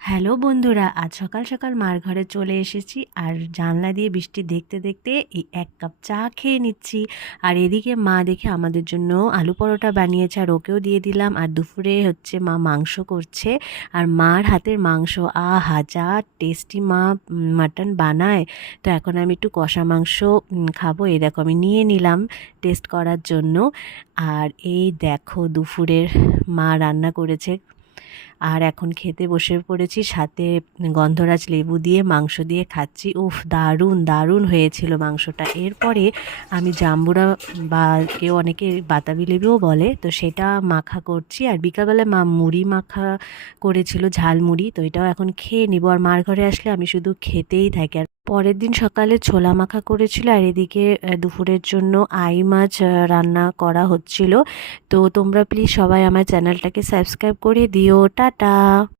Hello বন্ধুরা, আজ সকাল সকাল মার ঘরে চলে এসেছি আর জানলা দিয়ে বৃষ্টি দেখতে দেখতে এই এক কাপ চা খেয়ে নিচ্ছি। আর এদিকে মা দেখে আমাদের জন্য আলু পরোটা বানিয়েছে আর ওকেও দিয়ে দিলাম। আর দুপুরে হচ্ছে মা মাংস করছে, আর মার হাতের মাংস আহা যা টেস্টি মা মাটন বানায়। তো এখন আমি একটু কষা মাংস খাবো। এই দেখো আমি নিয়ে নিলাম টেস্ট করার জন্য। আর এই দেখো দুপুরের মা রান্না করেছে, আর এখন খেতে বসে পড়েছি, সাথে গন্ধরাজ লেবু দিয়ে মাংস দিয়ে খাচ্ছি। উফ, দারুণ দারুণ হয়েছিল মাংসটা। এরপরে আমি জাম্বুরা বা কেউ অনেকে বাতাবি লেবুও বলে, তো সেটা মাখা করছি। আর বিকালবেলা মা মুড়ি মাখা করেছিল, ঝালমুড়ি, তো এটাও এখন খেয়ে নিব। আর মার ঘরে আসলে আমি শুধু খেতেই থাকি। আর পরের দিন সকালে ছোলা মাখা করেছিল, আর এদিকে দুপুরের জন্য মাছ রান্না করা হচ্ছিল। তো তোমরা প্লিজ সবাই আমার চ্যানেলটাকে সাবস্ক্রাইব করে দিও। টাটা।